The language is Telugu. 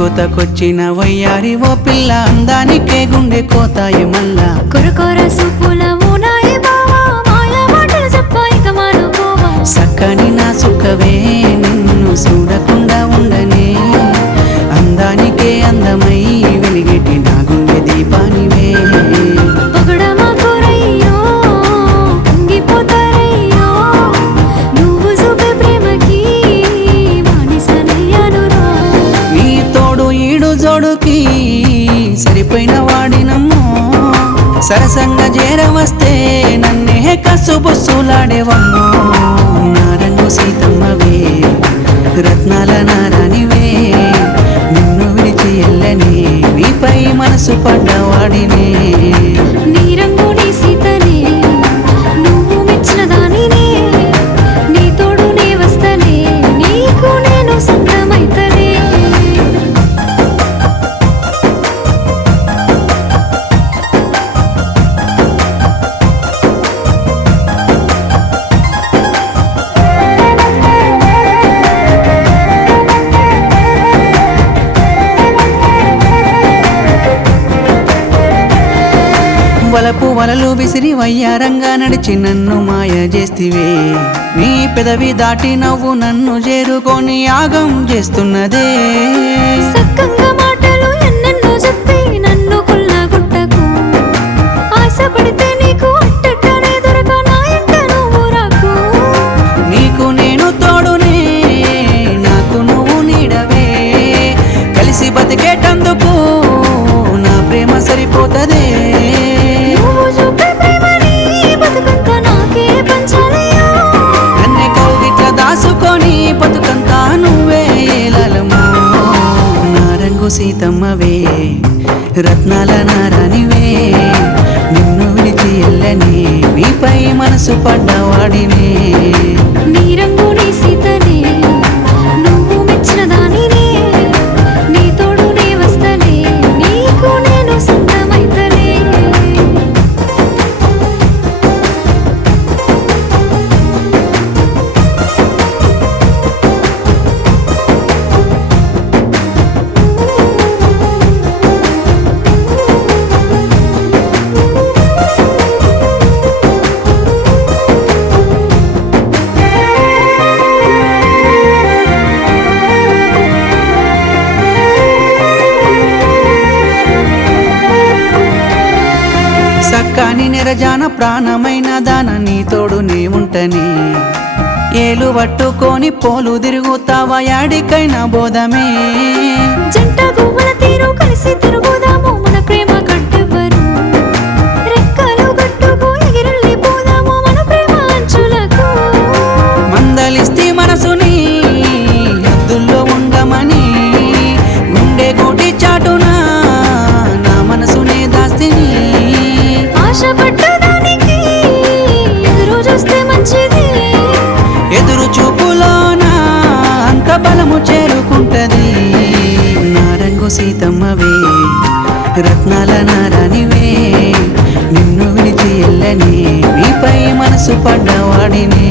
కోతకొచ్చిన వయ్యారి ఓ పిల్ల అందానికే గుండె కోతాయి మల్లా కొరకొర సూపుల ఊనాయి బావా మాయా మాటలు చెప్పాయి కమాను పోవా సక్కని నా సుఖవే నిన్ను చూడకుండా ఉండనే అందానికే అందమై వెలిగేటి నా గుండె దీపానివే పొగడమా కోరయ్యో పొంగిపోతారయ్యో నువ్వు చూపే ప్రేమకి బానిసనయ్యానురా నీ తోడు ఈడు జోడుకి సరిపోయిన వాడినమ్మో సరసంగా చేరవస్తే నన్నే కసుబుస్సులాడేవమ్మో నారంగు సీతమ్మవే రత్నాల నారానివే నిన్ను విడిచి ఎల్లని నీపై మనసు పడ్డవాడినే నీ రంగు నీ సీతనే నువ్వు మెచ్చిన దానినే నీ తోడు నే వస్తనే నీకు నేను సొంతమైతనే వలపు వలలు విసిరి వయ్యారంగా నడిచి నన్ను మాయ చేస్తివే నీ పెదవి దాటి నవ్వు నన్ను చేరుకొని యాగం చేస్తున్నదే సక్కంగా మాటలు ఎన్నెన్నో చెప్పి నన్ను కొల్లగొట్టకు ఆశపడితే నీకు అట్టనే దొరక నా ఎంట నువ్వు రాకు నీకు నేను తోడునే నాకు నువ్వు నీడవే కలిసి బతికేటందుకు నా ప్రేమ సరిపోతదే నువ్వు చూపే ప్రేమని బతుకంతా నాకే పంచాలయ్యా నన్నే కౌగిట్ల దాసుకొని బతుకంతా నువ్వే ఏలలమో నారంగు సీతమ్మవే రత్నాల నారానివే నిన్ను విడిచి ఎల్లని నీపై మనసు పడ్డవాడినే నీ రంగు నీ సీతనే నువ్వు మెచ్చిన దానినే నీ తోడు నే వస్తనే నీకు నేను సొంతమైతనే సక్కాని నెరజాన ప్రాణమైన దాన నీ తోడు నీ ఉంటని ఏలు పట్టుకొని పోలు తిరుగుతావా యాడికైనా బోధమే జంట గువ్వల తీరు కలిసి తిరుగుదాము మన ప్రేమ కట్టుబరు రెక్కలు కట్టుకు ఎగిరెళ్ళి పోదాము మన ప్రేమ అంచులకు మందలిస్తే మనసుని హద్దుల్లో ఉండమని గుండె కోటి చాటున నా మనసునే దాస్తిని ఆశపడ్డదానికి ఎదురు చూస్తే మంచిది ఎదురు చూపులోన అంత బలము చేరుకుంటది నారంగు సీతమ్మవే రత్నాల నారానివే నిన్ను విడిచి ఎల్లని నీపై మనసు పడ్డవాడినే